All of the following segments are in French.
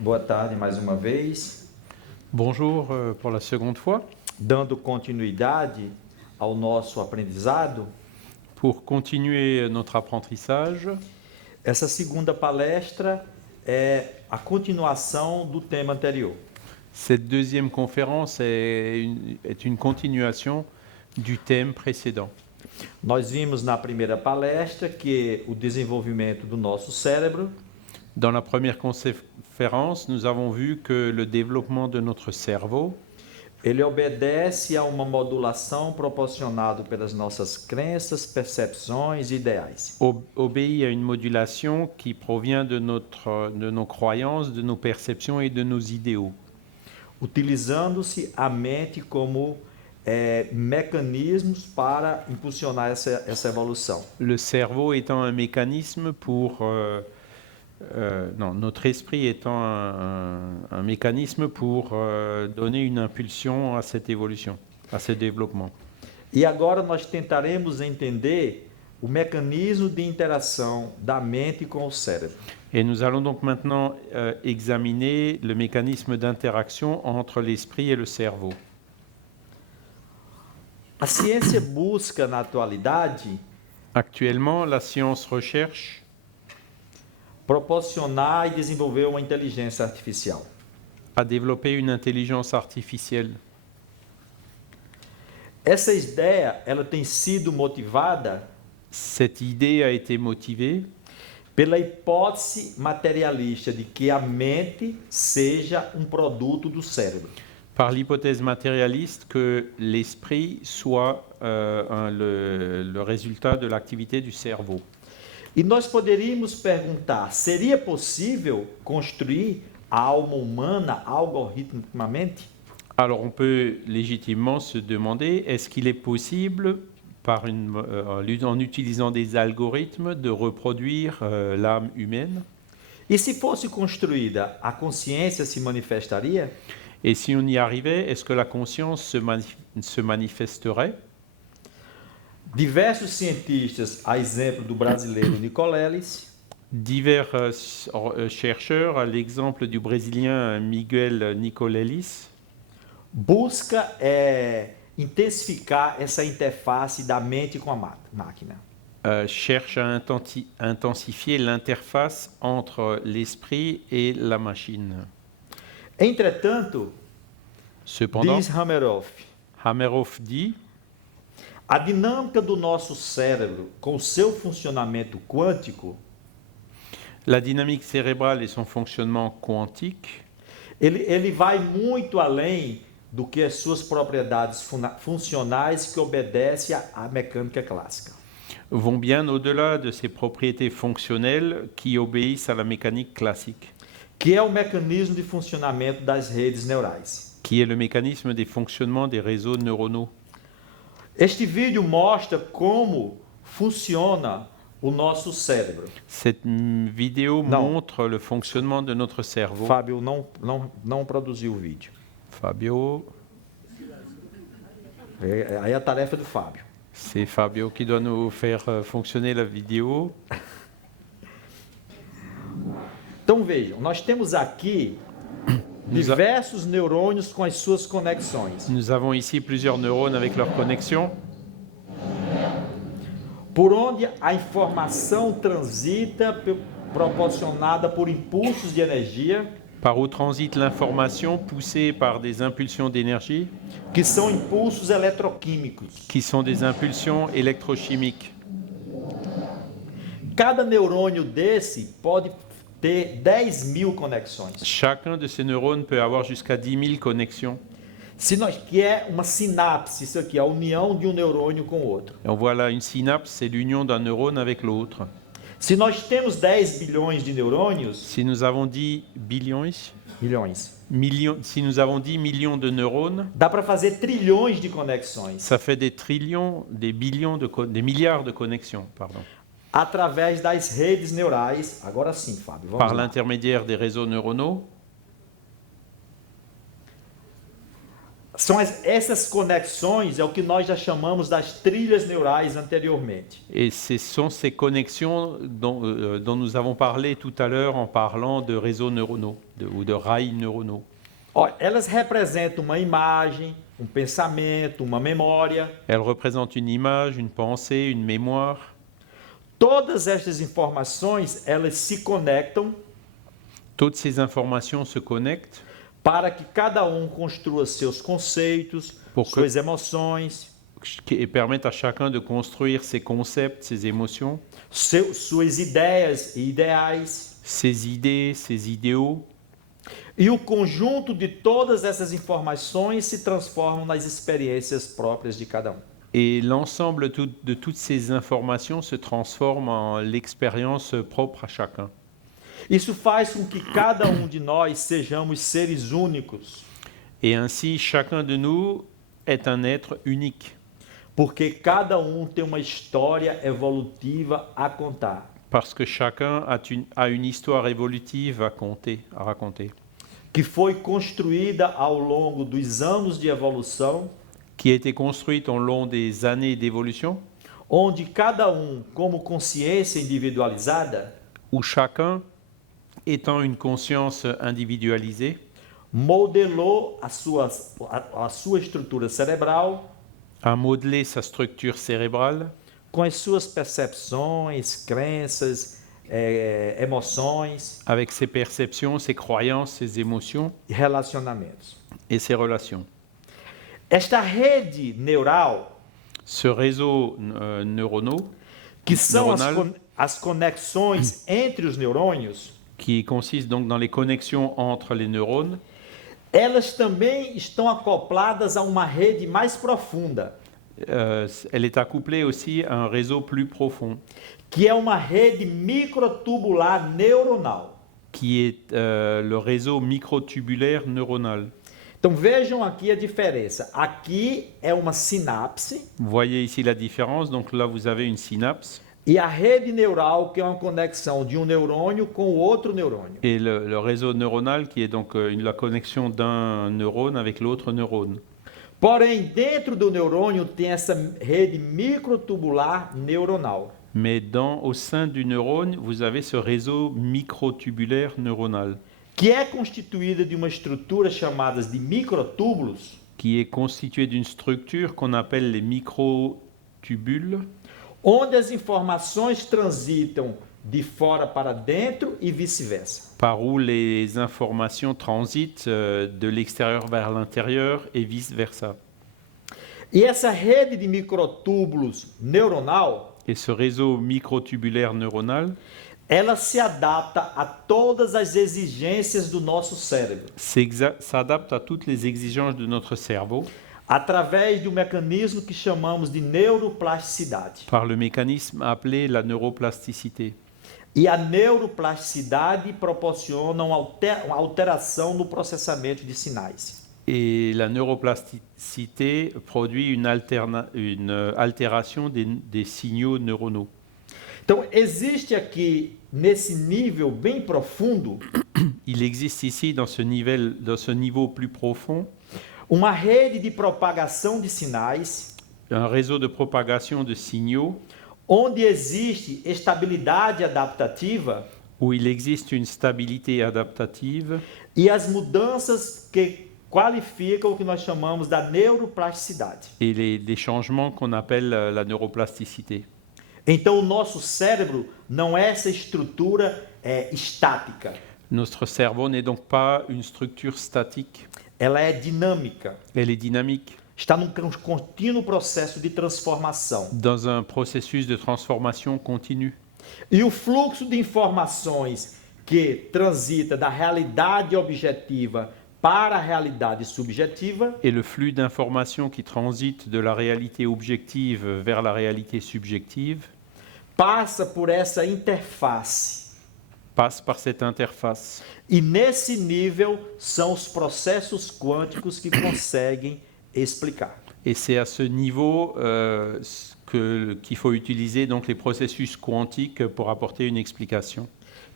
Boa tarde mais uma vez. Bonjour pour la seconde fois. Dando continuidade ao nosso aprendizado, Pour continuer notre apprentissage, essa segunda palestra é a continuação do tema anterior. cette deuxième conférence est une continuation du thème précédent. Nós vimos na primeira palestra que o desenvolvimento do nosso cérebro Dans la première conférence, nous avons vu que le développement de notre cerveau, ele obedece a uma modulação proporcionada pelas nossas crenças, percepções e ideais. obéit à une modulation qui provient de nos croyances, de nos perceptions et de nos idéaux, Utilizando-se a mente como mecanismos para impulsionar essa evolução. le cerveau étant un mécanisme pour... notre esprit étant un mécanisme pour donner une impulsion à cette évolution, à ce développement. E agora nós tentaremos entender o mecanismo de interação da mente com o cérebro. Et nous allons donc maintenant examiner le mécanisme d'interaction entre l'esprit et le cerveau. A ciência busca, na atualidade, Actuellement, la science recherche proporcionar e desenvolver uma inteligência artificial. à développer une intelligence artificielle. Essa ideia, ela tem sido motivada Cette idée a été motivée pela hipótese materialista de que a mente seja um produto do cérebro. par l'hypothèse matérialiste que l'esprit soit le résultat de l'activité du cerveau. E nós poderíamos perguntar, seria possível construir a alma humana algoritmicamente? Alors on peut légitimement se demander, est-ce qu'il est possible, en utilisant des algorithmes, de reproduire l'âme humaine? E se fosse construída, a consciência se manifestaria? Et si on y arrivait, est-ce que la conscience se manifesterait? Diversos cientistas, a exemplo do brasileiro Nicoleles, Divers chercheurs, à l'exemple du Brésilien Miguel Nicolelis, busca intensificar essa interface da mente com a máquina. cherchent à intensifier l'interface entre l'esprit et la machine. Entretanto, Cependant, diz Hameroff, Hameroff dit, a dinâmica do nosso cérebro com seu funcionamento quântico, la dynamique cérébrale et son fonctionnement quantique ele vai muito além do que as suas propriedades funcionais que obedecem à mecânica clássica. vont bien au-delà de ses propriétés fonctionnelles qui obéissent à la mécanique classique, Que é o mecanismo de funcionamento das redes neurais. qui est le mécanisme des fonctionnements des réseaux neuronaux. Este vídeo mostra como funciona o nosso cérebro. Cette vidéo Non. montre le fonctionnement de notre cerveau. Fábio não produziu o vídeo. Fabio, Aí é a tarefa do Fábio. c'est Fabio qui doit nous faire fonctionner la vidéo. Então vejam, nós temos aqui diversos neurônios com as suas conexões. Nous avons ici plusieurs neurones avec leurs connexions, Por onde a informação transita proporcionada por impulsos de energia, par où transite l'information poussée par des impulsions d'énergie, que são impulsos eletroquímicos. qui sont des impulsions électrochimiques. Cada neurônio desse pode ter 10.000 conexões. Chacun de ces neurones peut avoir jusqu'à 10 000 connexions. Que é uma sinapse, isso aqui, a união de um neurônio com o outro. Et on voit là une synapse, c'est l'union d'un neurone avec l'autre. Se nós temos 10 bilhões de neurônios, Si nous avons 10 billions, si nous avons 10 millions de neurones, dá para fazer trilhões de conexões ça fait des trillions, des milliards de connexions, pardon, através das redes neurais. Agora sim, Fábio, vamos par lá. l'intermédiaire des réseaux neuronaux. Essas conexões é o que nós já chamamos das trilhas neurais anteriormente. Et ce sont ces connexions dont nous avons parlé tout à l'heure en parlant de réseaux neuronaux ou de rails neuronaux. Elas representam uma imagem, um pensamento, uma memória. Elles représentent une image, une pensée, une mémoire. Todas estas informações, elas se conectam Toutes ces informations se connectent para que cada construa seus conceitos, suas emoções, et permettent à chacun de construire ses concepts, ses émotions, suas ideias e ideais. ses idées, ses idéaux. E o conjunto de todas essas informações se transformam nas experiências próprias de cada Et l'ensemble de toutes ces informations se transforme en l'expérience propre à chacun. Isso faz com que cada de nós sejamos seres únicos, Et ainsi, chacun de nous est un être unique, porque cada tem uma história evolutiva a contar, parce que chacun a une histoire évolutive à raconter, que foi construída ao longo dos anos de evolução, qui a été construite au long des années d'évolution, onde cada como consciência individualizada, où chacun, étant une conscience individualisée, modelou a sua estrutura cerebral a modelé sa structure cérébrale com as suas percepções, crenças, emoções avec ses perceptions, ses croyances, ses émotions e relacionamentos. et ses relations. Esta rede neural, Ce réseau neuronal, que são neuronal, as conexões entre os neurônios, qui consiste donc dans les connexions entre les neurones, elas também estão acopladas a uma rede mais profunda, elle est accouplée aussi à un réseau plus profond, que é uma rede microtubular neuronal. qui est le réseau microtubulaire neuronal. Então vejam aqui a diferença. Aqui é uma sinapse Vous voyez ici la différence, donc là vous avez une synapse, e a rede neural, que é uma conexão de neurônio com o outro neurônio. et le réseau neuronal qui est donc la connexion d'un neurone avec l'autre neurone. Porém, dentro do neurônio tem essa rede microtubular neuronal. Mais au sein du neurone, vous avez ce réseau microtubulaire neuronal, Que é constituída de uma estrutura chamada de microtúbulos, qui est constitué d'une structure qu'on appelle les microtubules, onde as informações transitam de fora para dentro e vice-versa. par où les informations transitent de l'extérieur vers l'intérieur et vice-versa. E essa rede de microtúbulos neuronal, Et ce réseau microtubulaire neuronal ela se adapta a todas as exigências do nosso cérebro, s'adapte à toutes les exigences de notre cerveau através de mecanismo que chamamos de neuroplasticidade. par le mécanisme appelé la neuroplasticité. E a neuroplasticidade proporciona uma alteração no processamento de sinais. Et la neuroplasticité produit une altération des signaux neuronaux. Então, existe aqui, nesse nível bem profundo, Il existe ici, dans ce niveau plus profond, uma rede de propagação de sinais, un réseau de propagation de signaux onde existe estabilidade adaptativa où il existe une stabilité adaptative e as mudanças que qualificam o que nós chamamos da neuroplasticidade. et les changements qu'on appelle la neuroplasticité. Então, o nosso cérebro não é essa estrutura estática. Notre cerveau n'est donc pas une structure statique, Ela é dinâmica. elle est dynamique, Está num contínuo processo de transformação. dans un processus de transformation continue. E o fluxo de informações que transita da realidade objetiva para a realidade subjetiva Et le flux d'informations qui transite de la réalité objective vers la réalité subjective passa por essa interface. passe par cette interface. E nesse nível são os processos quânticos que conseguem explicar. Et c'est à ce niveau qu'il faut utiliser donc les processus quantiques pour apporter une explication.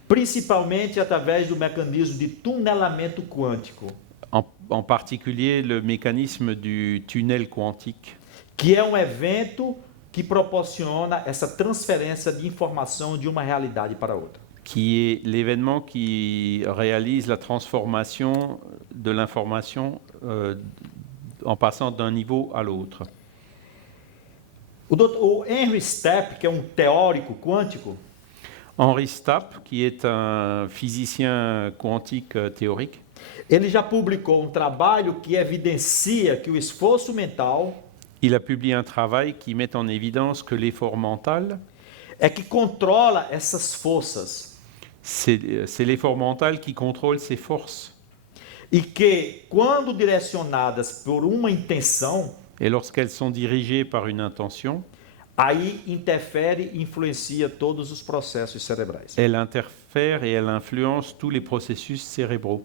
Principalmente através do mecanismo de tunelamento quântico. en particulier le mécanisme du tunnel quantique, que é um evento que proporciona essa transferência de informação de uma realidade para outra. qui est l'événement qui réalise la transformation de l'information en passant d'un niveau à l'autre. O Henry Stepp, que é um teórico quântico, Henri Stapp, qui est un physicien quantique théorique, ele já publicou um trabalho que evidencia que o esforço mental il a publié un travail qui met en évidence que l'effort mental, é que controla essas forças c'est l'effort mental qui contrôle ses forces. e que, quando direcionadas por uma intenção, Et lorsqu'elles sont dirigées par une intention, aí interfere e influencia todos os processos cerebrais. elles interfèrent et elles influencent tous les processus cérébraux.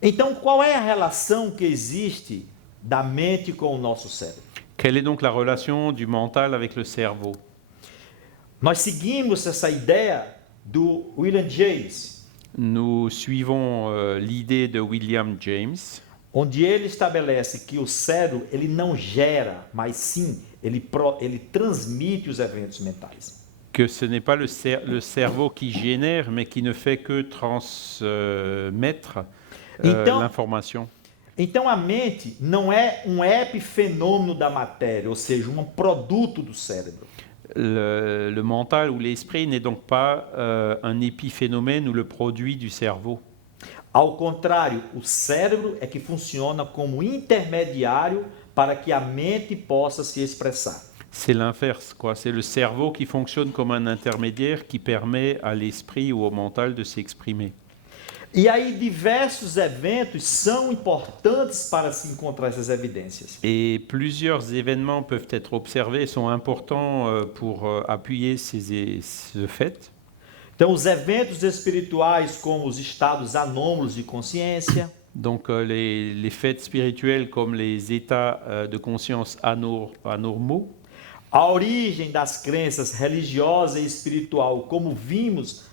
Então, qual é a relação que existe da mente com o nosso cérebro? Quelle est donc la relation du mental avec le cerveau? Nós seguimos essa ideia do William James, Nous suivons l'idée de William James, onde ele estabelece que o cérebro ele não gera, mas sim ele transmite os eventos mentais. que ce n'est pas le cerveau qui génère, mais qui ne fait que transmettre l'information. Então a mente não é um epifenômeno da matéria, ou seja, um produto do cérebro. Le mental ou l'esprit n'est donc pas un épiphénomène ou le produit du cerveau. Ao contrário, o cérebro é que funciona como intermediário para que a mente possa se expressar. C'est l'inverse, quoi. C'est le cerveau qui fonctionne comme un intermédiaire qui permet à l'esprit ou au mental de s'exprimer. E aí diversos eventos são importantes para se encontrar essas evidências. Et plusieurs événements peuvent être observés et sont importants pour appuyer ce fait. Então, os eventos espirituais, como os estados anômalos de consciência, Donc les faits spirituels comme les états de conscience anormaux, a origem das crenças religiosa e espiritual, como vimos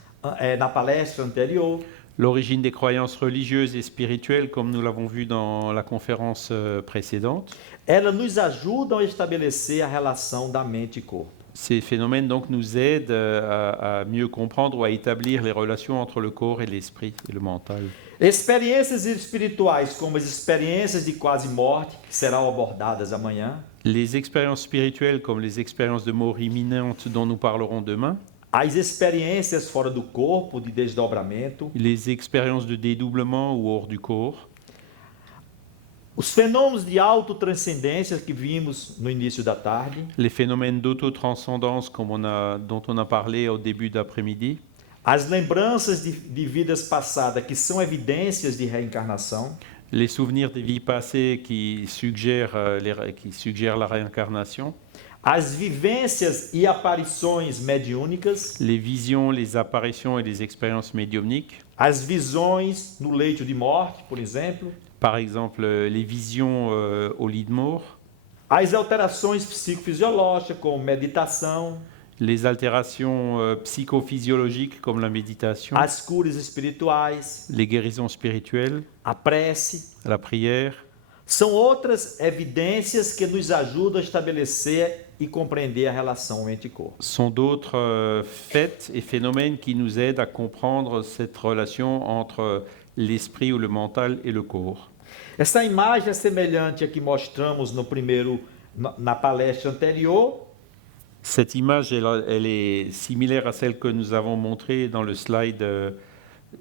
na palestra anterior, l'origine des croyances religieuses et spirituelles comme nous l'avons vu dans la conférence précédente. elas nos ajudam a estabelecer a relação da mente e corpo. Ces phénomènes donc nous aident à mieux comprendre ou à établir les relations entre le corps et l'esprit et le mental. Experiências espirituais, como as experiências de quase morte, que serão abordadas amanhã, Les expériences spirituelles comme les expériences de mort imminente dont nous parlerons demain, as experiências fora do corpo, de desdobramento, les expériences de dédoublement ou hors du corps, os fenômenos de autotranscendência que vimos no início da tarde, les phénomènes d'autotranscendance dont on a parlé au début d'après-midi, as lembranças de vidas passadas, que são evidências de reencarnação, les souvenirs des vies passées qui suggèrent la réincarnation, as vivências e aparições mediúnicas, les visions, les apparitions et les expériences médiumniques, as visões no leito de morte, por exemplo, par exemple les visions au lit de mort, as alterações psicofisiológicas, como meditação, les altérations psychophysiologiques comme la méditation, as curas espirituais, les guérisons spirituelles, a prece, la prière, são outras evidências que nos ajudam a estabelecer e compreender a relação mente e corpo. sont d'autres faits et phénomènes qui nous aident à comprendre cette relation entre l'esprit ou le mental et le corps. Essa imagem é semelhante à que mostramos na palestra anterior, Cette image, elle est similaire à celle que nous avons montrée dans le slide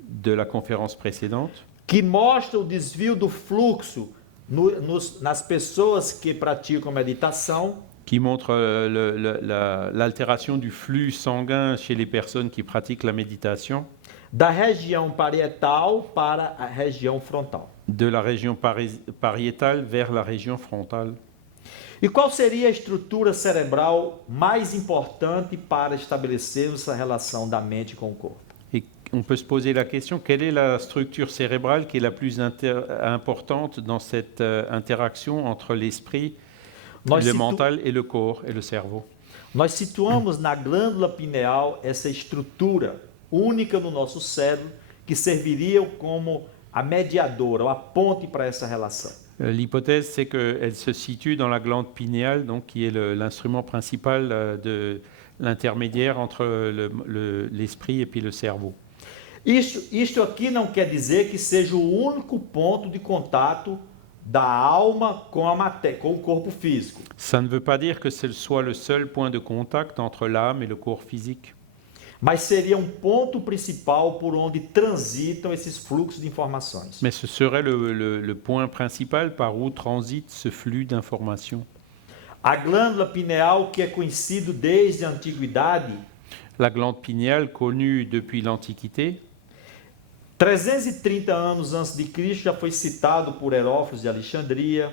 de la conférence précédente, que mostra o desvio do fluxo nas pessoas que praticam meditação, qui montre l'altération du flux sanguin chez les personnes qui pratiquent la méditation, da região parietal para a região frontal. de la région pariétale vers la région frontale. E qual seria a estrutura cerebral mais importante para estabelecermos essa relação da mente com o corpo? Et on peut se poser la question, quelle est la structure cérébrale qui est la plus importante dans cette interaction entre l'esprit, le mental et le corps et le cerveau? Nós situamos na glândula pineal essa estrutura única no nosso cérebro que serviria como a mediadora, ou a ponte para essa relação. L'hypothèse, c'est qu'elle se situe dans la glande pinéale, donc, qui est l'instrument principal de l'intermédiaire entre l'esprit et puis le cerveau. Isto aqui não quer dizer que seja o único ponto de contato da alma com com o corpo físico. Ça ne veut pas dire que ce soit le seul point de contact entre l'âme et le corps physique, Mas seria ponto principal por onde transitam esses fluxos de informações. mais ce serait le point principal par où transite ce flux d'informations. A glândula pineal, que é conhecido desde a antiguidade, La glande pinéale, connue depuis l'Antiquité, 330 anos antes de Cristo, já foi citado por Herófilo de Alexandria,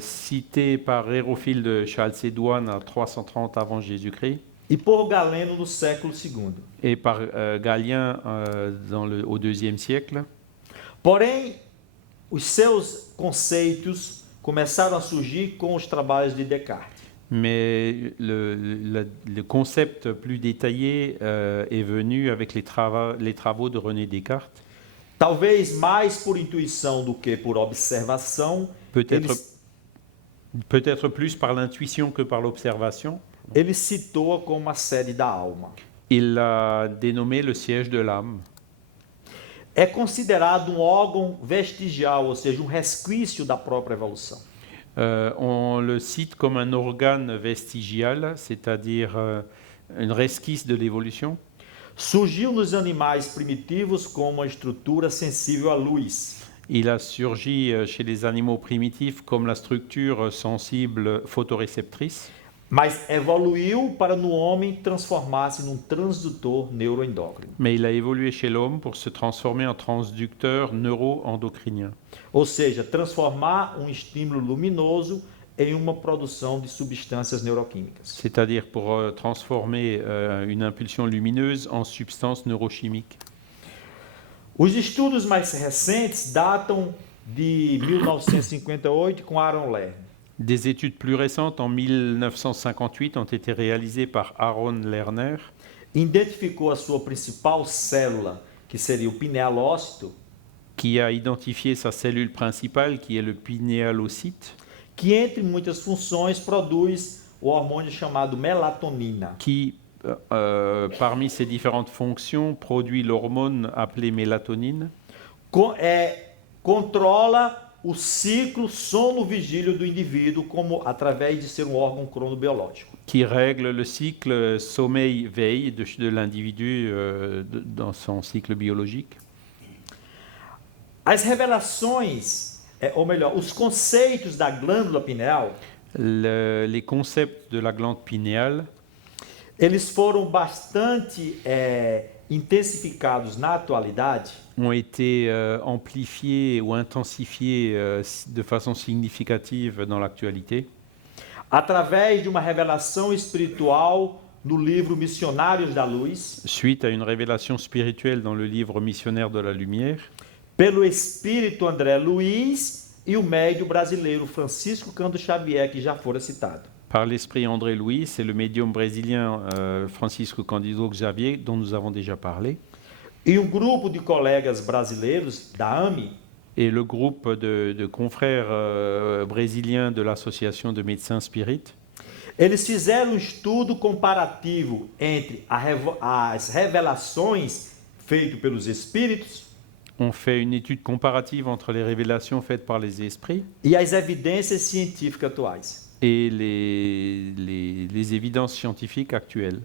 cité par Hérophile de Chalcédoine à 330 avant Jésus-Christ, e por Galeno no século II. et par Galien au IIe siècle. Porém, os seus conceitos começaram a surgir com os trabalhos de Descartes. Mais le concept plus détaillé est venu avec les travaux de René Descartes, Talvez mais por intuição do que por observação, peut-être plus par l'intuition que par l'observation. ele citou-a como a sede da alma. Il l'a dénommé le siège de l'âme. É considerado órgão vestigial, ou seja, resquício da própria evolução. On le cite comme un organe vestigial, c'est-à-dire une resquisse de l'évolution. Surgiu nos animais primitivos como uma estrutura sensível à luz. Il a surgi chez les animaux primitifs comme la structure sensible photoréceptrice, Mas evoluiu para no homem transformar-se num transdutor neuroendócrino. mais il a évolué chez l'homme pour se transformer en transducteur neuro-endocrinien, Ou seja, transformar estímulo luminoso em uma produção de substâncias neuroquímicas. c'est-à-dire pour transformer une impulsion lumineuse en substance neurochimique. Os estudos mais recentes datam de 1958 com Aaron Lerner. Des études plus récentes, en 1958, ont été réalisées par Aaron Lerner. Identificou a sua principal célula, que seria o pinealócito, qui a identifié sa cellule principale, qui est le pinéalocyte, que entre muitas funções produz o hormônio chamado melatonina. qui, parmi ses différentes fonctions, produit l'hormone appelée mélatonine, Controla o ciclo sono-vigílio do indivíduo como através de ser órgão cronobiológico. qui règle le cycle sommeil-veille de l'individu dans son cycle biologique. As revelações, ou melhor, os conceitos da glândula pineal, Les concepts de la glande pinéale eles foram bastante intensificados na atualidade ont été amplifiés ou intensifiés de façon significative dans l'actualité, através de uma revelação espiritual no livro Missionários da Luz, suite à une révélation spirituelle dans le livre Missionnaire de la Lumière, pelo espírito André Luiz e o médium brasileiro Francisco Cândido Xavier, que já fora citado. par l'esprit André Louis et le médium brésilien Francisco Cândido Xavier, dont nous avons déjà parlé, E grupo de colegas brasileiros da AME et le groupe de confrères brésiliens de l'association de médecins spirites. eles fizeram estudo comparativo entre as revelações feitas pelos espíritos On fait une étude comparative entre les révélations faites par les esprits e as evidências científicas atuais. et les évidences scientifiques actuelles.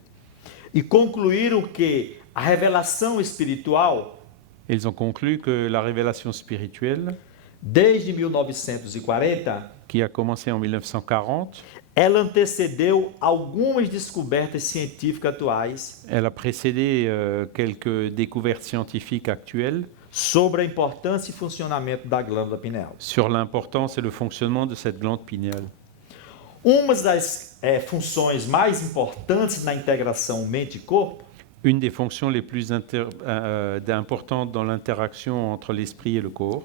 E concluíram que a revelação espiritual, Ils ont conclu que la révélation spirituelle, desde 1940, qui a commencé en 1940, ela antecedeu algumas descobertas científicas atuais elle a précédé quelques découvertes scientifiques actuelles sobre a importância e funcionamento da glândula pineal. sur l'importance et le fonctionnement de cette glande pinéale. Uma das funções mais importantes na integração mente e corpo Une des fonctions les plus importantes dans l'interaction entre l'esprit et le corps,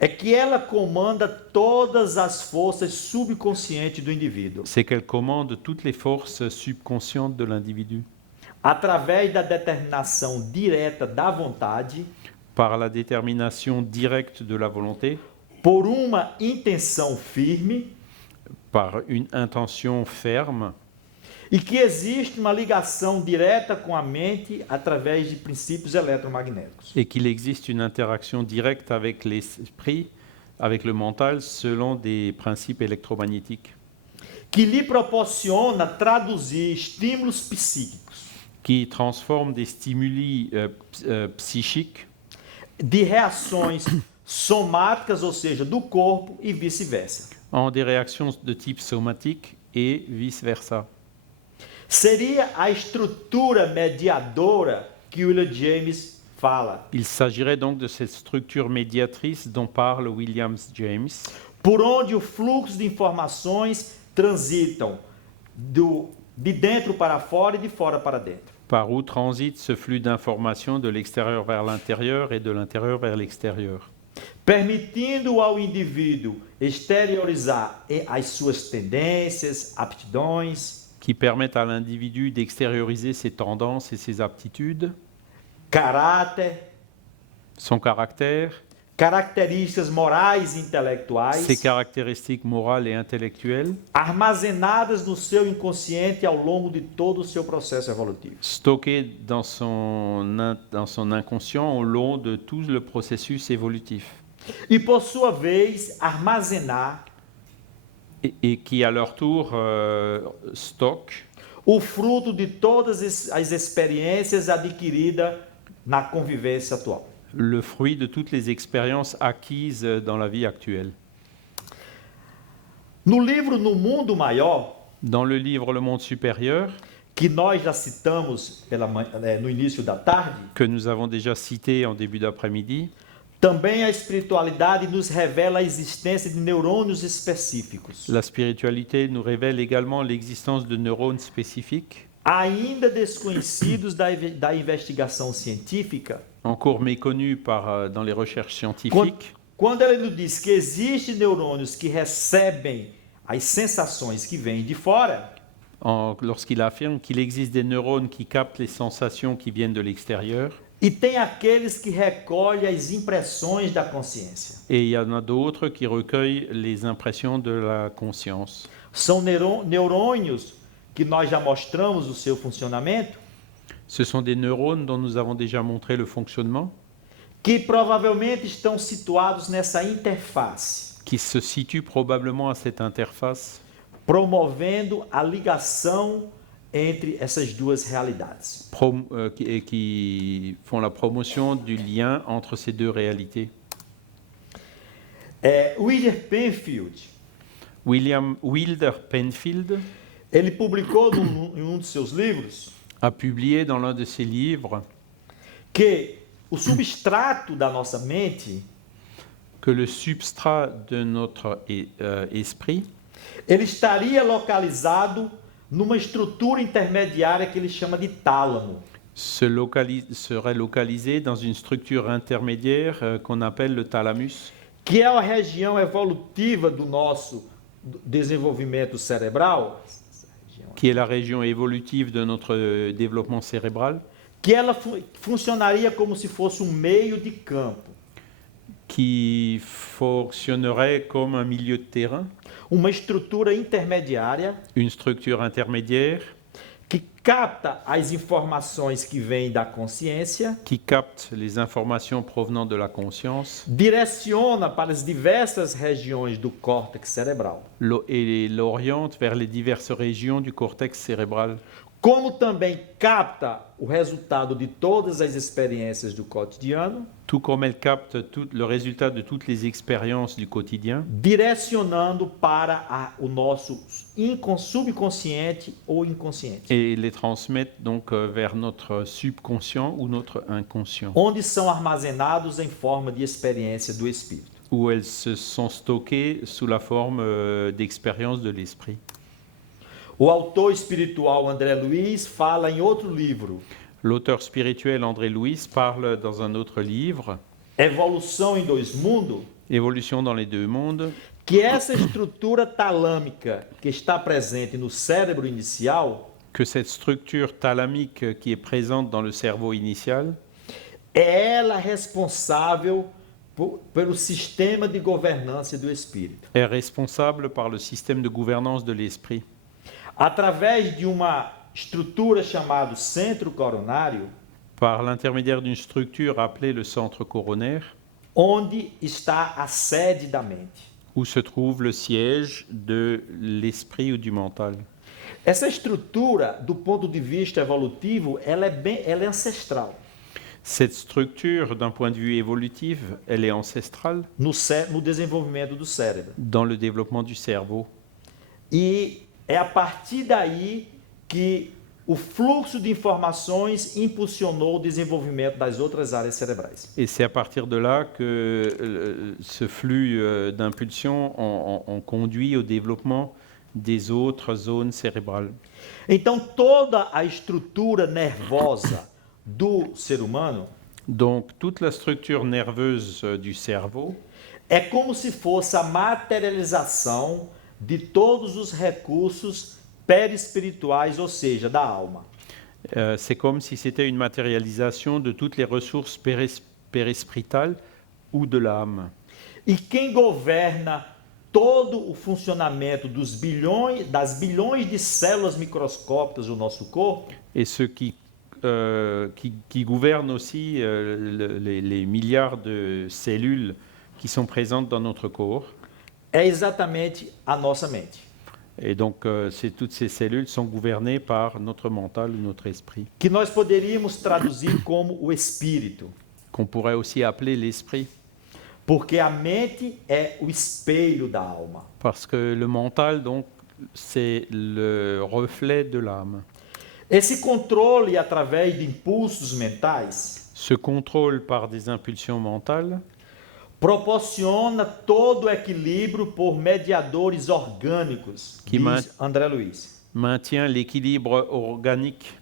é que ela comanda todas as forças subconscientes do indivíduo, c'est qu'elle commande toutes les forces subconscientes de l'individu através da determinação direta da vontade, par la détermination directe de la volonté, por uma intenção firme par une intention ferme, e que existe uma ligação direta com a mente através de princípios eletromagnéticos. et qu'il existe une interaction directe avec l'esprit, avec le mental, selon des principes électromagnétiques, Que lhe proporciona traduzir estímulos psíquicos qui transforment des stimuli psychiques de reações somáticas, ou seja, do corpo e vice-versa. en des réactions de type somatique et vice-versa. Seria a estrutura mediadora que William James fala, Il s'agirait donc de cette structure médiatrice dont parle William James, por onde o fluxo de informações transitam de dentro para fora e de fora para dentro. par où transite ce flux d'informations de l'extérieur vers l'intérieur et de l'intérieur vers l'extérieur, Permitindo ao indivíduo exteriorizar as suas tendências, aptidões, qui permettent à l'individu d'extérioriser ses tendances et ses aptitudes, caráter, son caractère, características morais e ses intelectuais, caractéristiques morales et intellectuelles, armazenadas no seu inconsciente ao longo de todo o seu processo evolutivo. stockées dans son inconscient au long de tout le processus évolutif, E por sua vez, armazenar et qui à leur tour stockent o fruto de todas as experiências adquiridas na convivência atual. le fruit de toutes les expériences acquises dans la vie actuelle. No livro No Mundo Maior, Dans le livre Le Monde supérieur, que nós já citamos no início da tarde, que nous avons déjà cité en début d'après-midi, também a espiritualidade nos revela a existência de neurônios específicos, la spiritualité nous révèle également l'existence de neurones spécifiques, ainda desconhecidos da investigação científica, encore méconnus dans les recherches scientifiques, quando ele nos diz que existem neurônios que recebem as sensações que vêm de fora, lorsqu'il affirme qu'il existe des neurones qui captent les sensations qui viennent de l'extérieur, e tem aqueles que recolhem as impressões da consciência. et il y en a d'autres qui recueillent les impressions de la conscience. São neurônios que nós já mostramos o seu funcionamento, Ce sont des neurones dont nous avons déjà montré le fonctionnement, que provavelmente estão situados nessa interface, qui se situent probablement à cette interface, promovendo a ligação entre essas duas realidades. qui font la promotion du lien entre ces deux réalités. William Penfield, William Wilder Penfield ele publicou em de seus livros a publié dans l'un de ses livres que o substrato da nossa mente, que le substrat de notre esprit ele estaria localizado numa estrutura intermediária que ele chama de tálamo. serait localisé dans une structure intermédiaire qu'on appelle le thalamus, Que é a região evolutiva do nosso desenvolvimento cerebral, qui est la région évolutive de notre développement cérébral, que ela funcionaria como se fosse meio de campo, qui fonctionnerait comme un milieu de terrain, uma estrutura intermediária une structure intermédiaire que capta as informações que vêm da consciência, qui capte les informations provenant de la conscience direciona para as diversas regiões do córtex cerebral, et l'oriente vers les diverses régions du cortex cérébral, como também capta o resultado de todas as experiências do cotidiano, tout comme elle capte le résultat de toutes les expériences du quotidien, direcionando para o nosso subconsciente ou inconsciente, et les transmettre donc vers notre subconscient ou notre inconscient, onde são armazenados em forma de experiência do espírito. où elles se sont stockées sous la forme d'expérience de l'esprit. O autor espiritual André Luiz fala em outro livro, L'auteur spirituel André Louis parle dans un autre livre, Evolução em Dois Mundos, Évolution dans les deux mondes, que essa estrutura talâmica que está presente no cérebro inicial, que cette structure thalamique qui est présente dans le cerveau initial, é ela responsável pelo sistema de governança do espírito. est responsable par le système de gouvernance de l'esprit. Através de uma estrutura chamada centro coronário, Par l'intermédiaire d'une structure appelée le centre coronaire, onde está a sede da mente. où se trouve le siège de l'esprit ou du mental. Essa estrutura, do ponto de vista evolutivo, ela é ancestral Cette structure, d'un point de vue évolutif, elle est ancestrale no desenvolvimento do cérebro. dans le développement du cerveau. E é a partir daí que o fluxo de informações impulsionou o desenvolvimento das outras áreas cerebrais. Et c'est à partir de là que ce flux d'impulsions ont conduit au développement des autres zones cérébrales. Então, toda a estrutura nervosa do ser humano Donc toute la structure nerveuse du cerveau é como se fosse a materialização de todos os recursos perispirituais, ou seja, da alma. c'est comme si c'était une matérialisation de toutes les ressources périspritales ou de l'âme. E quem governa todo o funcionamento das bilhões de células microscópicas do nosso corpo Et ceux qui gouvernent aussi les milliards de cellules qui sont présentes dans notre corps. é exatamente a nossa mente, Et donc, toutes ces cellules sont gouvernées par notre mental ou notre esprit, que nós poderíamos traduzir como o espírito, qu'on pourrait aussi appeler l'esprit, porque a mente é o espelho da alma. parce que le mental, donc, c'est le reflet de l'âme. Esse controle através de impulsos mentais Ce contrôle par des impulsions mentales proporciona todo o equilíbrio por mediadores orgânicos, Que diz André Luiz. maintient l'équilibre organique,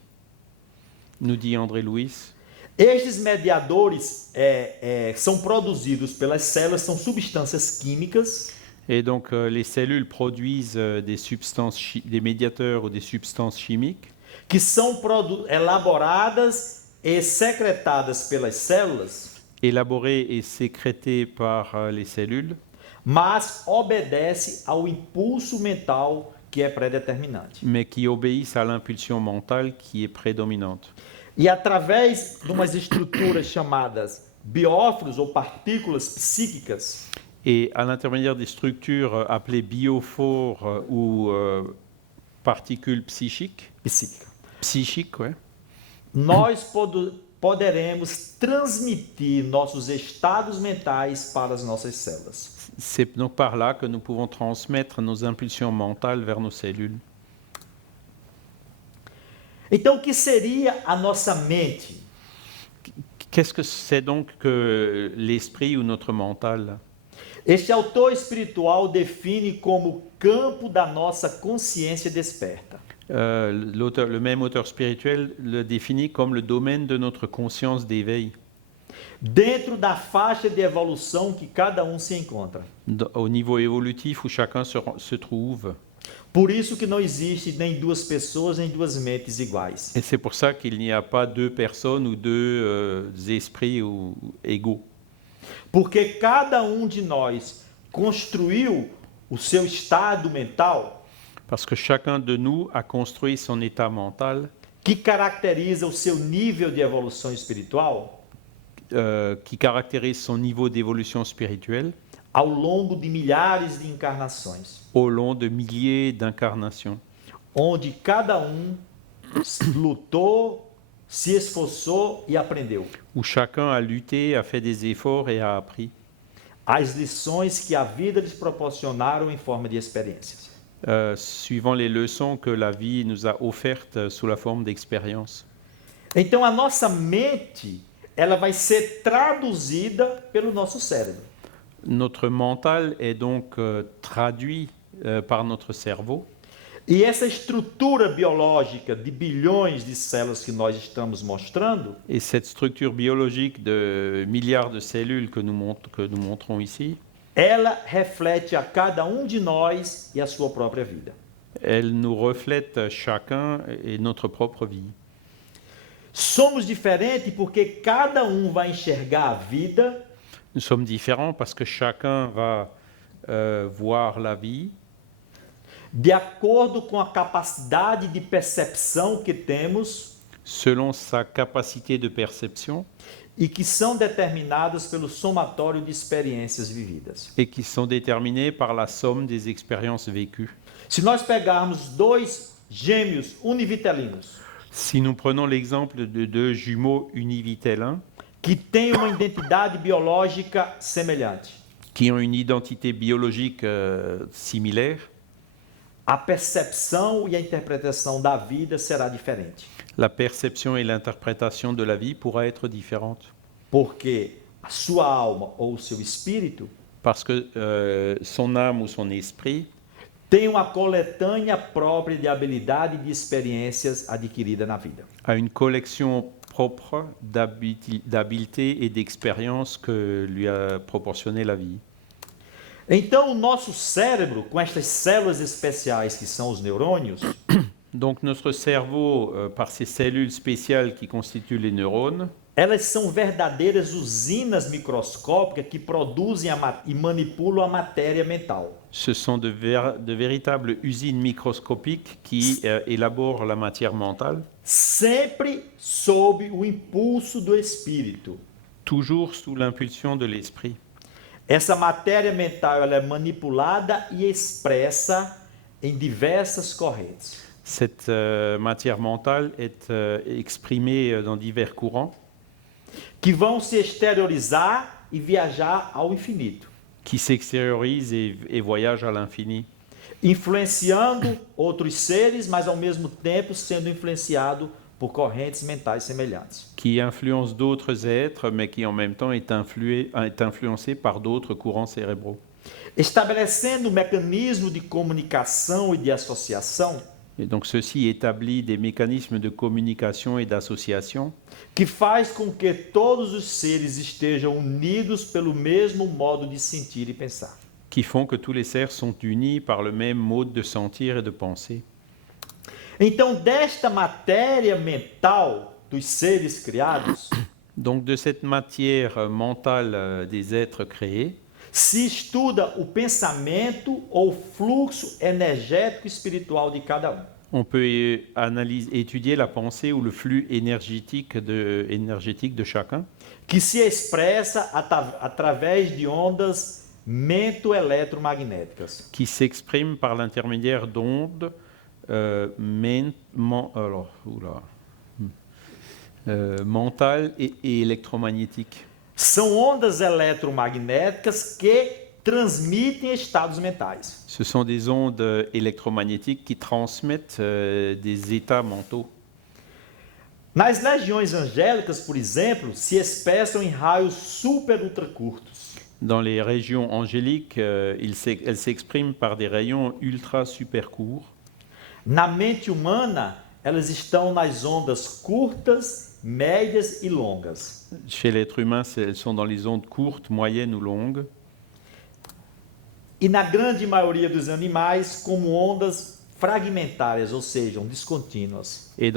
nous dit André Louis. Estes mediadores são produzidos pelas células, são substâncias químicas Et donc, les cellules produisent des médiateurs ou des substances chimiques que são elaboradas e secretadas pelas células, élaborées et sécrétées par les cellules, mas obedece ao impulso mental que é predeterminante. mais qui obéissent à l'impulsion mentale qui est prédominante. E através de umas estruturas chamadas biófilos ou partículas psíquicas, Et à l'intermédiaire des structures appelées biophores ou particules psychiques, ouais, nós poderemos transmitir nossos estados mentais para as nossas células. c'est donc par là que nous pouvons transmettre nos impulsions mentales vers nos cellules. Então, o que seria a nossa mente? Qu'est-ce que c'est donc que l'esprit ou notre mental? Este autor espiritual define como o campo da nossa consciência desperta. Le même auteur spirituel le définit comme le domaine de notre conscience d'éveil, Dentro da faixa de evolução que cada se encontra. au niveau évolutif où chacun se trouve. Por isso que não existe nem duas pessoas, nem duas mentes iguais. Et c'est pour ça qu'il n'y a pas deux personnes ou deux esprits ou égaux. Porque cada de nós construiu o seu estado mental Parce que chacun de nous a construit son état mental que caracteriza o seu nível de evolução espiritual qui caractérise son niveau d'évolution spirituelle ao longo de milhares de encarnações, au long de milliers d'incarnations, onde cada lutou, se esforçou e aprendeu. où chacun a lutté, a fait des efforts et a appris, As lições que a vida lhes proporcionaram em forma de experiências. suivant les leçons que la vie nous a offertes sous la forme d'expériences. Então a nossa mente, ela vai ser traduzida pelo nosso cérebro. Notre mental est donc traduit par notre cerveau. E essa estrutura biológica de bilhões de células que nós estamos mostrando, Et cette structure biologique de milliards de cellules que nous montrons ici, ela reflete a cada de nós e a sua própria vida. elle nous reflète chacun et notre propre vie. Somos diferentes porque cada vai enxergar a vida Nous sommes différents parce que chacun va voir la vie de acordo com a capacidade de percepção que temos selon sa capacité de perception e que são determinadas pelo somatório de experiências vividas. et qui sont déterminés par la somme des expériences vécues. Se nós pegarmos dois gêmeos univitelinos Si nous prenons l'exemple de deux jumeaux univitellins que têm uma identidade biológica semelhante, qui ont une identité biologique similaire, a percepção e a interpretação da vida será diferente. la perception et l'interprétation de la vie pourra être différente. Porque a sua alma ou o seu espírito Parce que son âme ou son esprit tem uma coletânea própria de habilidade e de experiências adquirida na vida. a une collection propre d'habiletés et d'expériences que lui a proportionné la vie. Então, o nosso cérebro, com estas células especiais que são os neurônios, Donc notre cerveau, par ces cellules spéciales qui constituent les neurones, elas são verdadeiras usinas microscópicas que produzem e manipulam a matéria mental. ce sont de véritables usines microscopiques qui élaborent la matière mentale, Sempre sob o impulso do espírito. toujours sous l'impulsion de l'esprit. Essa matéria mental ela é manipulada e expressa em diversas correntes. Cette matière mentale est exprimée dans divers courants Que vão se exteriorizar e viajar ao infinito, qui s'extériorisent et voyagent à l'infini, influenciando outros seres, mas ao mesmo tempo sendo influenciado por correntes mentais semelhantes. qui influencent d'autres êtres, mais qui en même temps est influencé par d'autres courants cérébraux. Estabelecendo um mecanismo de comunicação e de associação Et donc ceci établit des mécanismes de communication et d'association que faz com que todos os seres estejam unidos pelo mesmo modo de sentir e pensar. qui font que tous les seres sont unis par le même mode de sentir et de penser. Então, desta matéria mental dos seres criados, Donc de cette matière mentale des êtres créés, se estuda o pensamento ou o fluxo energético e espiritual de cada um. on peut étudier la pensée ou le flux énergétique de chacun, Que se expressa através de ondas mento-eletromagnéticas. qui s'exprime par l'intermédiaire d'ondes mentales et électromagnétiques. São ondas eletromagnéticas que transmitem estados mentais. Ce sont des ondes électromagnétiques qui transmettent des états mentaux. Nas legiões angélicas, por exemplo, se expressam em raios super ultra curtos. Dans les régions angéliques, elles s'expriment par des rayons ultra super courts. Na mente humana, elas estão nas ondas curtas, médias e longas. Chez l'être humain, elles sont dans les ondes courtes, moyennes ou longues. E na grande maioria dos animais, como ondas fragmentárias, ou seja, descontínuas. Et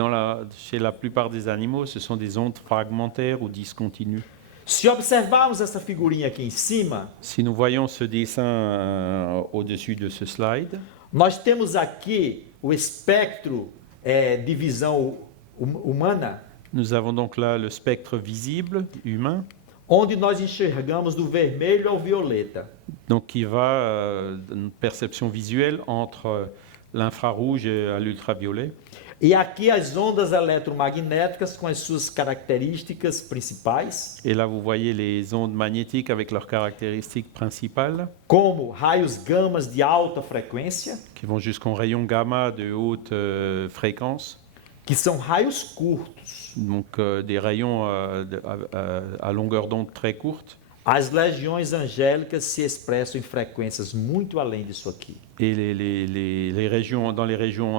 chez la plupart des animaux, ce sont des ondes fragmentaires ou discontinues. Se observarmos essa figurinha aqui em cima, Si nous voyons ce dessin au-dessus de ce slide, nós temos aqui o espectro de visão humana, nous avons donc là le spectre visible humain, onde nós enxergamos do vermelho ao violeta. donc qui va une perception visuelle entre l'infrarouge et l'ultraviolet. E aqui as ondas eletromagnéticas com as suas características principais, Et là, vous voyez les ondes magnétiques avec leurs caractéristiques principales, como raios gamas de alta frequência, qui vont jusqu'en rayon gamma de haute fréquence, que são raios curtos. donc des rayons à longueur d'onde très courte. As legiões angélicas se expressam em frequências muito além disso aqui. Et dans les régions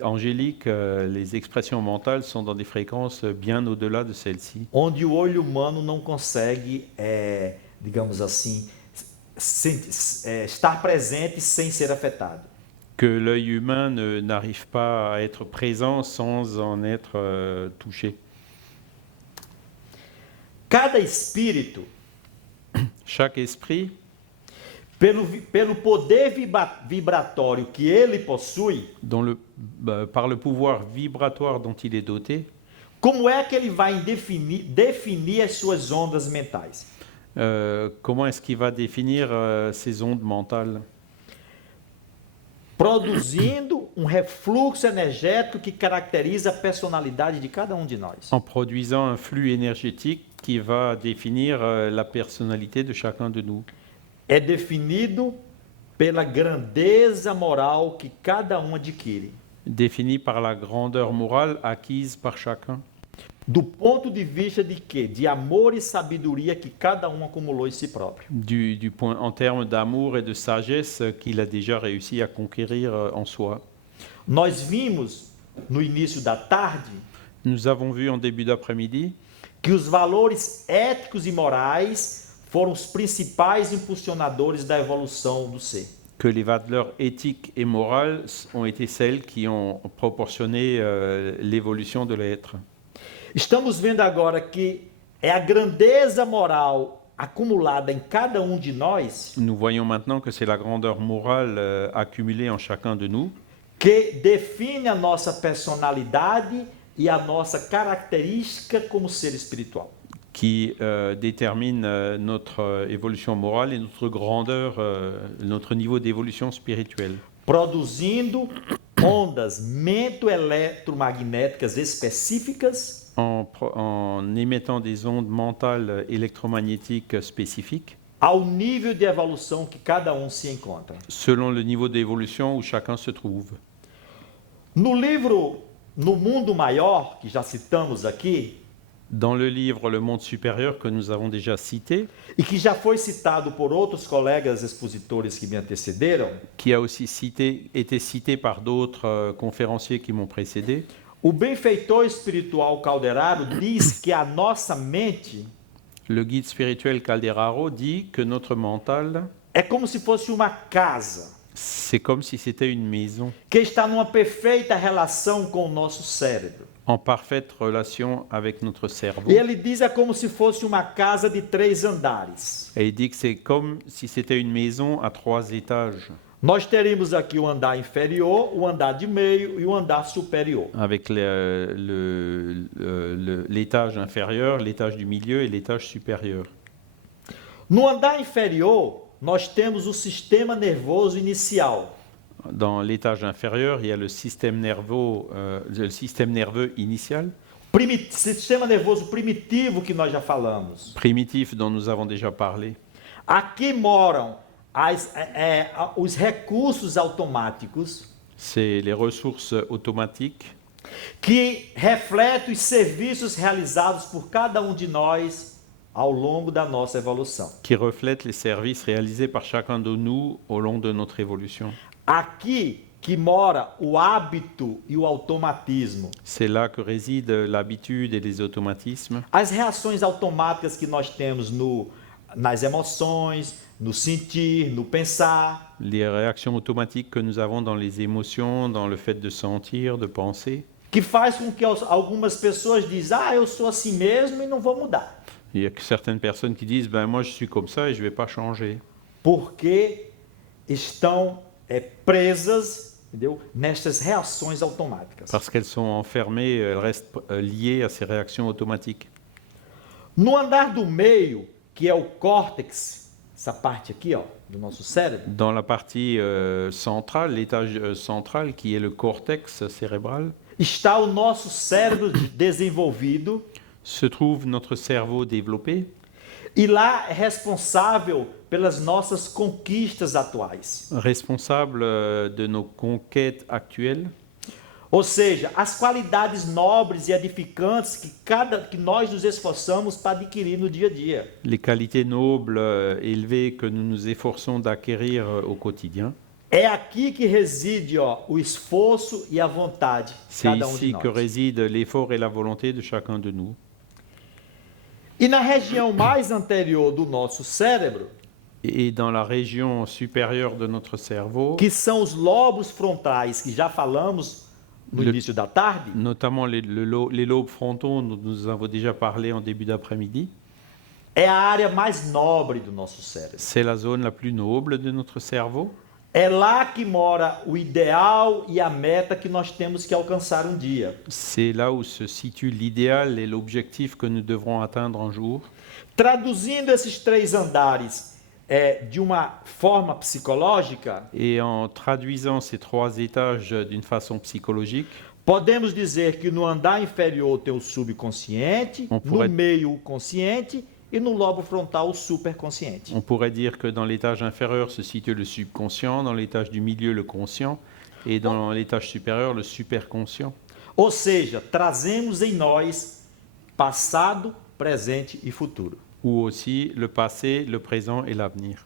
angéliques, les expressions mentales sont dans des fréquences bien au-delà de celles-ci, Onde o olho humano não consegue, digamos assim, estar presente sem ser afetado. que l'œil humain n'arrive pas à être présent sans en être touché. Cada espírito, Chaque esprit, pelo poder vibratório que ele possui, par le pouvoir vibratoire dont il est doté, como é que ele vai definir as suas ondas mentais? comment est-ce qu'il va définir ces ondes mentales? Produzindo refluxo énergético que caracteriza a personalidade de cada de nós. En produisant un flux énergétique qui va définir la personnalité de chacun de nous. É definido pela grandeza moral que cada adquire. Défini par la grandeur morale acquise par chacun. Do ponto de vista de quê? De amor e sabedoria que cada acumulou em si próprio. Du point, en termes d'amour et de sagesse qu'il a déjà réussi à conquérir en soi. Nós vimos no início da tarde Nous avons vu en début d'après-midi que os valores éticos e morais foram os principais impulsionadores da evolução do ser. que les valeurs éthiques et morales ont été celles qui ont proportionné l'évolution de l'être. Estamos vendo agora que é a grandeza moral acumulada em cada de nós Nous voyons maintenant que c'est la grandeur morale accumulée en chacun de nous que define a nossa personalidade e a nossa característica como ser espiritual. qui détermine notre évolution morale et notre grandeur, notre niveau d'évolution spirituelle. Produzindo ondas mento-eletromagnéticas específicas En émettant des ondes mentales électromagnétiques spécifiques ao nível de evolução que cada se encontra. selon le niveau d'évolution où chacun se trouve. No livro No Mundo Maior, que já citamos aqui, Dans le livre Le Monde supérieur que nous avons déjà cité, e que já foi citado por outros colegas expositores que me antecederam, qui a aussi été cité par d'autres conférenciers qui m'ont précédé, o benfeitor espiritual Calderaro diz que a nossa mente le guide spirituel Calderaro dit que notre mental, é como se fosse uma casa c'est comme si c'était une maison que está numa perfeita relação com o nosso cérebro. en parfaite relation avec notre cerveau. E ele diz é como se fosse uma casa de 3 andares. Et il dit que c'est comme si c'était une maison à 3 étages, Nós teríamos aqui o andar inferior, o andar de meio e o andar superior. avec l'étage inférieur, l'étage du milieu et l'étage supérieur. No andar inferior, nós temos o sistema nervoso inicial, Dans l'étage inférieur, il y a le système nerveux initial, sistema nervoso primitivo que nós já falamos. primitif dont nous avons déjà parlé. Aqui moram os recursos automáticos C'est les ressources automatiques que refletem os serviços realizados por cada de nós ao longo da nossa evolução. qui reflètent les services réalisés par chacun de nous au long de notre évolution. Aqui que mora o hábito e o automatismo. C'est là que résident l'habitude et les automatismes, As reações automáticas que nós temos nas emoções, no sentir, no pensar. les réactions automatiques que nous avons dans les émotions, dans le fait de sentir, de penser. Que faz com que algumas pessoas dizem, eu sou assim mesmo e não vou mudar. Il y a que certaines personnes qui disent ben moi je suis comme ça et je ne vais pas changer. Porque estão presas, entendeu? Nestas reações automáticas. Parce qu'elles sont enfermées, elles restent liées à ces réactions automatiques. No andar do meio, que é o córtex, essa parte aqui, ó, do nosso cérebro, Dans la partie centrale, l'étage central qui est le cortex cérébral, está o nosso cérebro desenvolvido se trouve notre cerveau développé e lá é responsável pelas nossas conquistas atuais. responsable de nos conquêtes actuelles, Ou seja, as qualidades nobres e edificantes que nós nos esforçamos para adquirir no dia a dia. les qualités nobles, élevées que nous nous efforçons d'acquérir au quotidien. É aqui que reside o esforço e a vontade de C'est cada de ici que nós. réside l'effort et la volonté de chacun de nous. E na região mais anterior do nosso cérebro, Et dans la région supérieure de notre cerveau, que são os lobos frontais, que já falamos no início da tarde, notamment les lobes frontaux dont nous avons déjà parlé en début d'après-midi, É a área mais nobre do nosso cérebro. C'est la zone la plus noble de notre cerveau. É lá que mora o ideal e a meta que nós temos que alcançar um dia. C'est là où se situe l'idéal et l'objectif que nous devrons atteindre un jour. Traduzindo esses 3 andares de uma forma psicológica, Et en traduisant ces 3 étages d'une façon psychologique, podemos dizer que no andar inferior tem o subconsciente, On pourrait- no meio o consciente e no lobo frontal o superconsciente. on pourrait dire que dans l'étage inférieur se situe le subconscient, dans l'étage du milieu le conscient, et dans l'étage supérieur le superconscient. Ou seja, trazemos em nós passado, presente e futuro. Ou aussi le passé, le présent et l'avenir.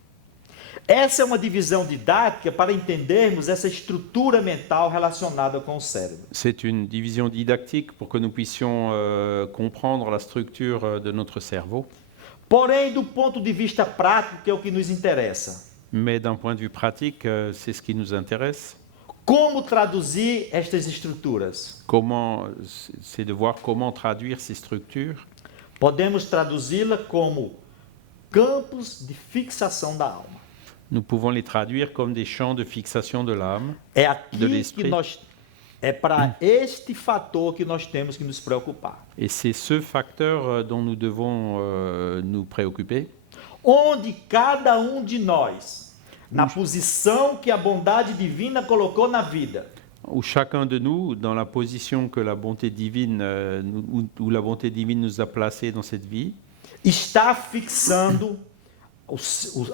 Essa é uma divisão didática para entendermos essa estrutura mental relacionada com o cérebro. C'est une division didactique pour que nous puissions comprendre la structure de notre cerveau. Porém, do ponto de vista prático, que é o que nos interessa, Mais d'un point de vue pratique, c'est ce qui nous intéresse. como traduzir estas estruturas? C'est de voir comment traduire ces structures. Podemos traduzi-la como campos de fixação da alma. Nous pouvons les traduire comme des champs de fixation de l'âme. É De aqui que l'esprit. é para este fator que nós temos que nos preocupar. Et c'est ce facteur dont nous devons nous préoccuper, Onde cada de nós, na posição que a bondade divina colocou na vida, où chacun de nous, dans la position que la bonté divine, où la bonté divine nous a placés dans cette vie, está fixando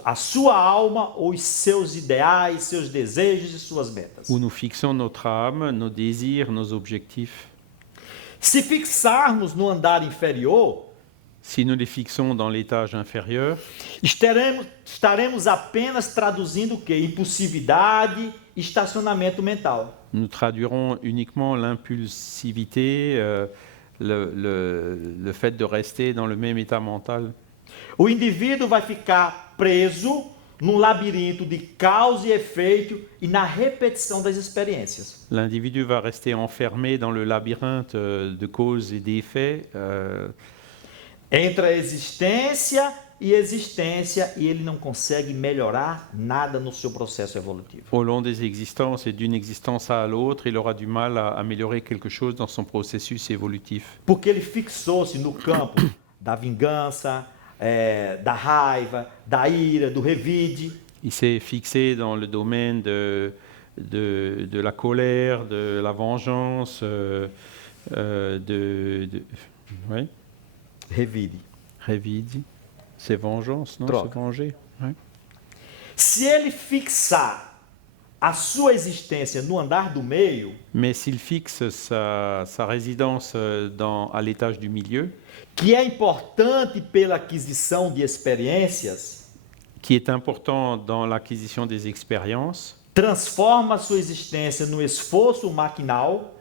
a sua alma, os seus ideais, seus desejos e suas metas. où nous fixons notre âme, nos désirs, nos objectifs. Se fixarmos no andar inferior, Si nous les fixons dans l'étage inférieur, estaremos apenas traduzindo o quê? Impulsividade, estacionamento mental. nous traduirons uniquement l'impulsivité, le fait de rester dans le même état mental. O indivíduo vai ficar preso num labirinto de causa e efeito e na repetição das experiências. L'individu va rester enfermé dans le labyrinthe de causes et d'effets Entre a existência e ele não consegue melhorar nada no seu processo evolutivo. au long des existences et d'une existence à l'autre, il aura du mal à améliorer quelque chose dans son processus évolutif. Porque ele fixou-se no campo da vingança, da raiva, da ira, do revide. Il s'est fixé dans le domaine de la colère, de la vengeance, oui, Revide. revide. C'est vengeance, non? Troca. Se venger. Ouais. Se ele fixar a sua existência no andar do meio, Mais s'il fixe sa résidence à l'étage du milieu, que é importante pela aquisição de experiências, qui est important dans l'acquisition des expériences, transforma a sua existência no esforço maquinal,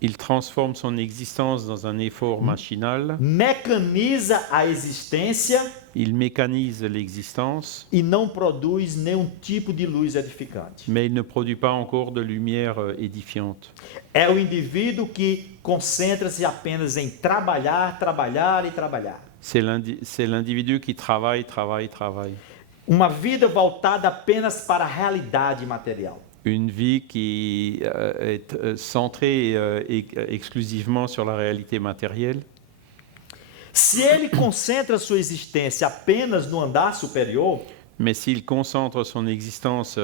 il transforme son existence dans un effort machinal, mecaniza a existência il mécanise l'existence, e não produz nenhum tipo de luz edificante. mais il ne produit pas encore de lumière édifiante. É o indivíduo que concentra-se apenas em trabalhar, trabalhar e trabalhar. C'est l'individu qui travaille, travaille, travaille. Uma vida voltada apenas para a realidade material. Une vie qui est centrée exclusivement sur la réalité matérielle. Se ele concentra sua existência apenas no andar superior, Mais s'il concentre son existence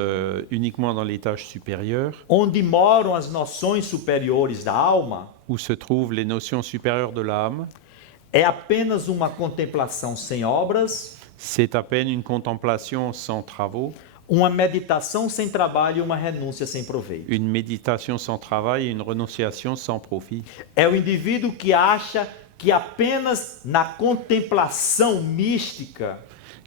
uniquement dans l'étage supérieur, onde moram as noções superiores da alma, où se trouvent les notions supérieures de l'âme, é apenas uma contemplação sem obras, c'est à peine une contemplation sans travaux, uma meditação sem trabalho e uma renúncia sem proveito. une méditation sans travail et une renonciation sans profit. É o indivíduo que acha que apenas na contemplação mística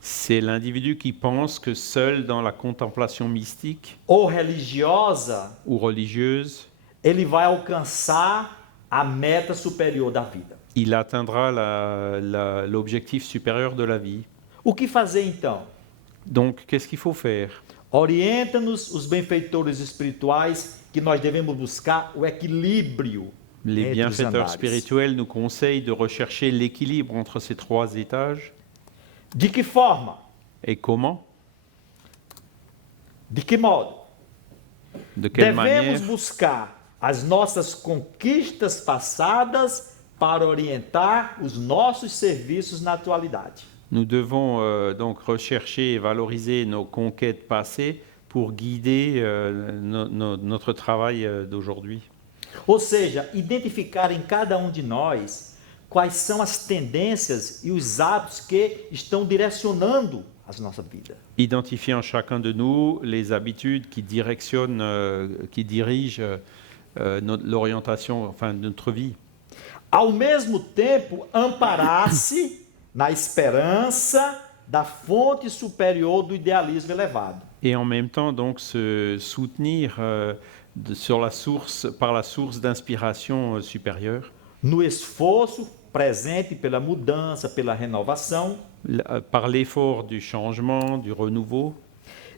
C'est l'individu qui pense que seul dans la contemplation mystique ou religiosa ou religieuse, ele vai alcançar a meta superior da vida. il atteindra l'objectif supérieur de la vie. O que fazer então? Donc, qu'est-ce qu'il faut faire? Orienta-nos os benfeitores espirituais que nós devemos buscar o equilíbrio Les entre os bienfaiteurs andares. spirituels nous conseillent de rechercher l'équilibre entre ces 3 étages. De que forma? Et comment? De que modo? De quelle manière? Devemos buscar as nossas conquistas passadas para orientar os nossos serviços na atualidade. Nous devons donc rechercher et valoriser nos conquêtes passées pour guider notre travail d'aujourd'hui. Ou seja, identificar em cada de nós quais são as tendências e os hábitos que estão direcionando a nossa vida. Identifier en chacun de nous les habitudes qui directionnent, qui dirigent l'orientation, enfin, de notre vie. Ao mesmo tempo, amparar-se na esperança da fonte superior do idealismo elevado. Et en même temps, donc, se soutenir par la source d'inspiration supérieure. No esforço presente pela mudança, pela renovação. Par l'effort du changement, du renouveau.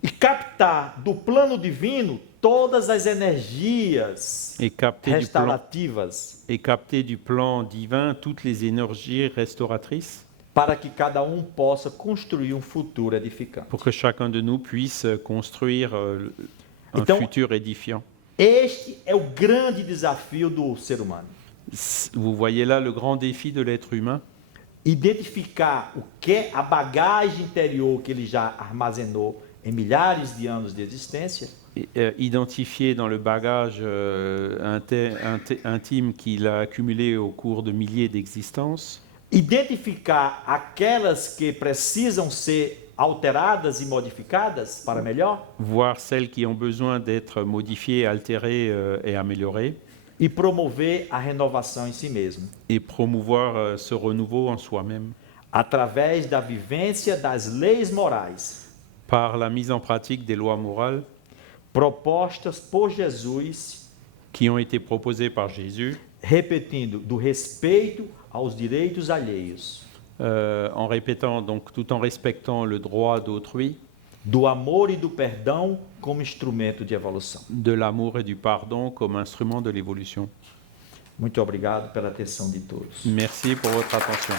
E captar do plano divino todas as energias restaurativas. Et capter du plan divin toutes les énergies restauratrices. Para que cada possa construir futuro edificante. Pour que chacun de nous puisse construire un futur édifiant. Este é o grande desafio do ser humano. Vous voyez là le grand défi de l'être humain. Identificar o que a bagagem interior que ele já armazenou em milhares de anos de existência. Identifier dans le bagage intime qu'il a accumulé au cours de milliers d'existences. Identificar aquelas que precisam ser alteradas e modificadas para melhor. Voir celles qui ont besoin d'être modifiées, altérées et améliorées. E promover a renovação em si mesmo. Et promouvoir ce renouveau en soi-même. Através da vivência das leis morais. Par la mise en pratique des lois morales. Propostas por Jesus. Qui ont été proposées par Jésus. Repetindo, do respeito aos direitos alheios. En répétant, donc, tout en respectant le droit d'autrui. Do amor e do perdão como instrumento de evolução. De l'amour et du pardon comme instrument de l'évolution. Muito obrigado pela atenção de todos. Merci pour votre attention.